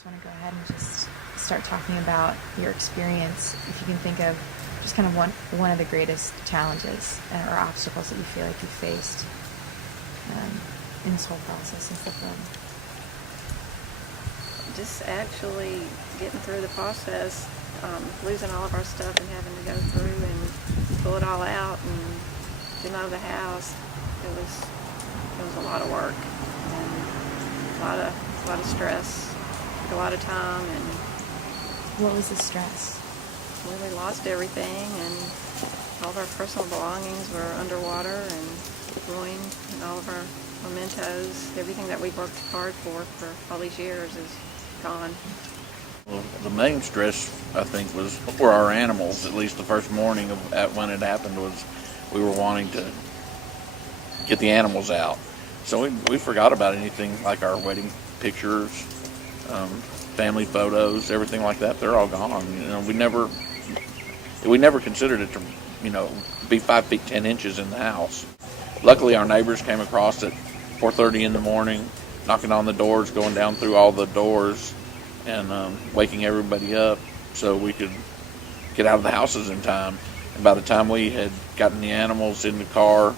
guys want to go ahead and just start talking about your experience, if you can think of just kind of one of the greatest challenges or obstacles that you feel like you faced in this whole process since the film. Just actually getting through the process, losing all of our stuff and having to go through and pull it all out and demo the house. It was a lot of work and a lot of stress. Took a lot of time. And what was the stress? Well, we lost everything, and all of our personal belongings were underwater and ruined, and all of our mementos, everything that we worked hard for all these years is gone. Well, the main stress, I think, was for our animals. At least the first morning when it happened was we were wanting to get the animals out. So we forgot about anything like our wedding pictures, family photos, everything like that. They're all gone. We never considered it to, be 5 feet 10 inches in the house. Luckily, our neighbors came across at 4:30 in the morning, knocking on the doors, going down through all the doors, and waking everybody up so we could get out of the houses in time. And by the time we had gotten the animals in the car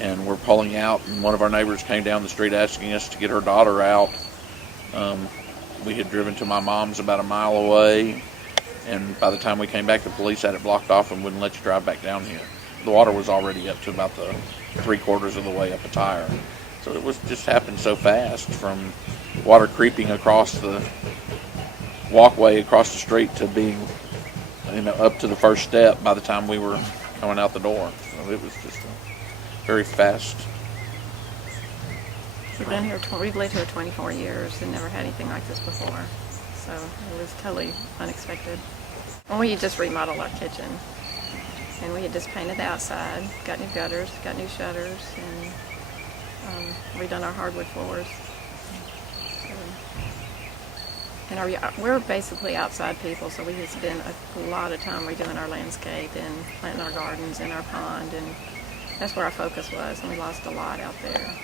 and were pulling out, and one of our neighbors came down the street asking us to get her daughter out, we had driven to my mom's about a mile away, and by the time we came back, the police had it blocked off and wouldn't let you drive back down here. The water was already up to about the 3/4 of the way up a tire. So it was just happened so fast, from water creeping across the walkway across the street to being, up to the first step by the time we were coming out the door. So it was just very fast. We've lived here 24 years and never had anything like this before. So it was totally unexpected. And we had just remodeled our kitchen, and we had just painted the outside, got new gutters, got new shutters, and redone our hardwood floors. And we're basically outside people, so we had spent a lot of time redoing our landscape and planting our gardens and our pond, and that's where our focus was, and we lost a lot out there.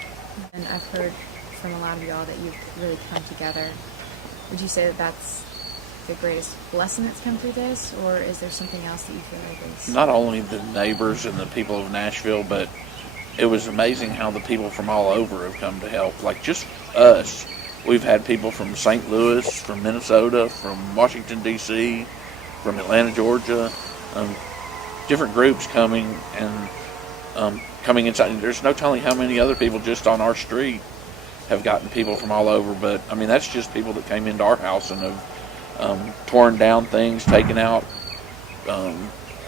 And I've heard from a lot of y'all that you've really come together. Would you say that that's the greatest lesson that's come through this, or is there something else that you feel like is... Not only the neighbors and the people of Nashville, but it was amazing how the people from all over have come to help. Like just us. We've had people from St. Louis, from Minnesota, from Washington, D.C., from Atlanta, Georgia, different groups coming and coming inside. There's no telling how many other people just on our street have gotten people from all over. But, that's just people that came into our house and have torn down things, taken out,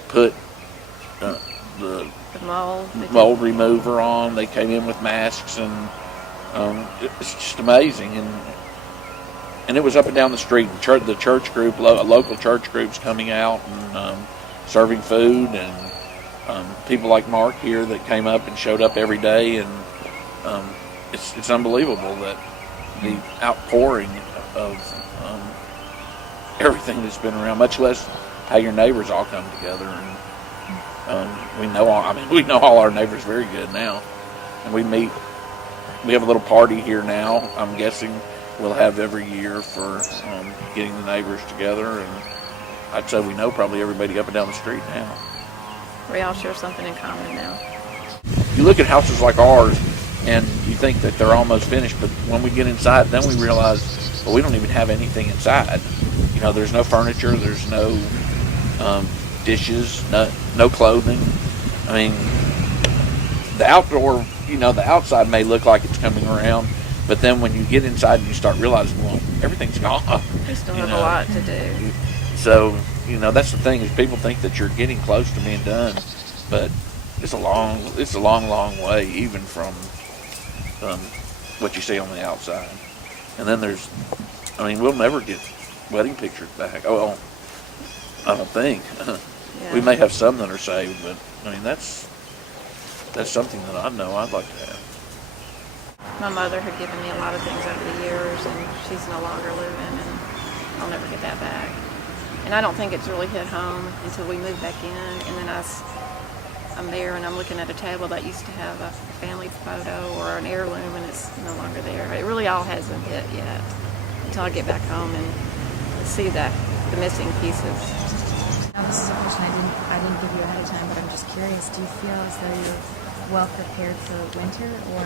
put the mold remover on. They came in with masks, and it's just amazing. And it was up and down the street. The church group, local church groups coming out and serving food, and people like Mark here that came up and showed up every day. And it's unbelievable that the outpouring of everything that's been around, much less how your neighbors all come together. And we know all our neighbors very good now, and we have a little party here now. I'm guessing we'll have every year for getting the neighbors together, and I'd say we know probably everybody up and down the street now. We all share something in common now. You look at houses like ours, and you think that they're almost finished, but when we get inside, then we realize, well, we don't even have anything inside. There's no furniture, there's no dishes, no clothing. The outdoor, the outside may look like it's coming around, but then when you get inside and you start realizing, well, everything's gone. We still have a lot to do. So, that's the thing, is people think that you're getting close to being done, but it's a long way, even from what you see on the outside. And then we'll never get wedding pictures back. Oh, well, I don't think. Yeah. We may have some that are saved, but that's something that I know I'd like to have. My mother had given me a lot of things over the years, and she's no longer living, and I'll never get that back. And I don't think it's really hit home until we moved back in, and then I'm there and I'm looking at a table that used to have a family photo or an heirloom, and it's no longer there. It really all hasn't hit yet. until I get back home and see the missing pieces. Now, this is a question I didn't give you ahead of time, but I'm just curious. Do you feel as though you're well prepared for winter, or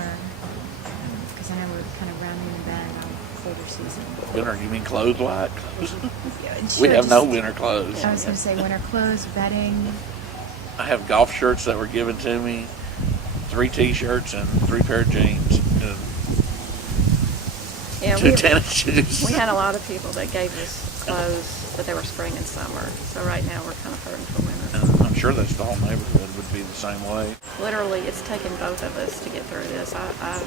because I know we're kind of rounding the bend on colder season? Winter? You mean clothes-wise? Sure, We have no winter clothes. I was going to say winter clothes, bedding. I have golf shirts that were given to me, 3 T-shirts and 3 pair of jeans, and Yeah, 2 tennis shoes. we had a lot of people that gave us clothes, but they were spring and summer. So right now we're kind of hurting for winter. And I'm sure that's the whole neighborhood would be the same way. Literally, it's taken both of us to get through this. I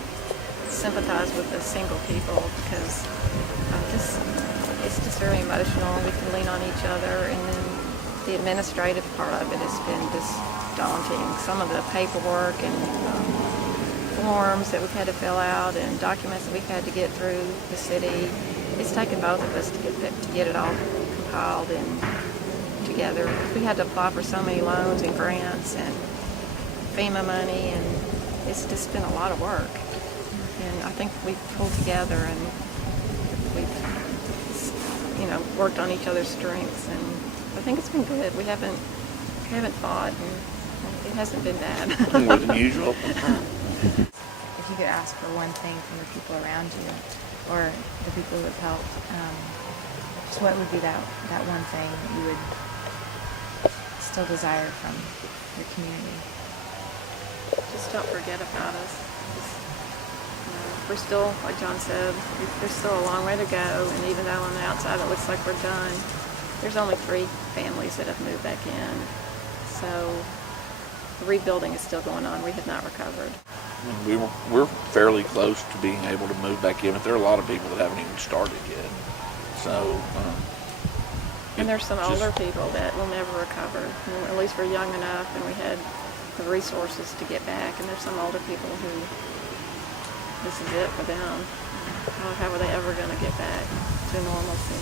sympathize with the single people because it's just very emotional. We can lean on each other, and then the administrative part of it has been just daunting. Some of the paperwork and forms that we've had to fill out and documents that we've had to get through the city. It's taken both of us to get it all compiled and together. We had to apply for so many loans and grants and FEMA money, and it's just been a lot of work. And I think we've pulled together and we've, worked on each other's strengths, and I think it's been good. We haven't fought, and it hasn't been bad. More than usual. If you could ask for one thing from the people around you, or the people who have helped, just what would be that one thing that you would still desire from your community? Just don't forget about us. We're still, like John said, there's still a long way to go, and even though on the outside it looks like we're done, there's only 3 families that have moved back in. So the rebuilding is still going on. We have not recovered. We're fairly close to being able to move back in, but there are a lot of people that haven't even started yet. So, and there's some older people that will never recover. At least we're young enough, and we had the resources to get back. And there's some older people who this is it for them. How are they ever going to get back to normalcy?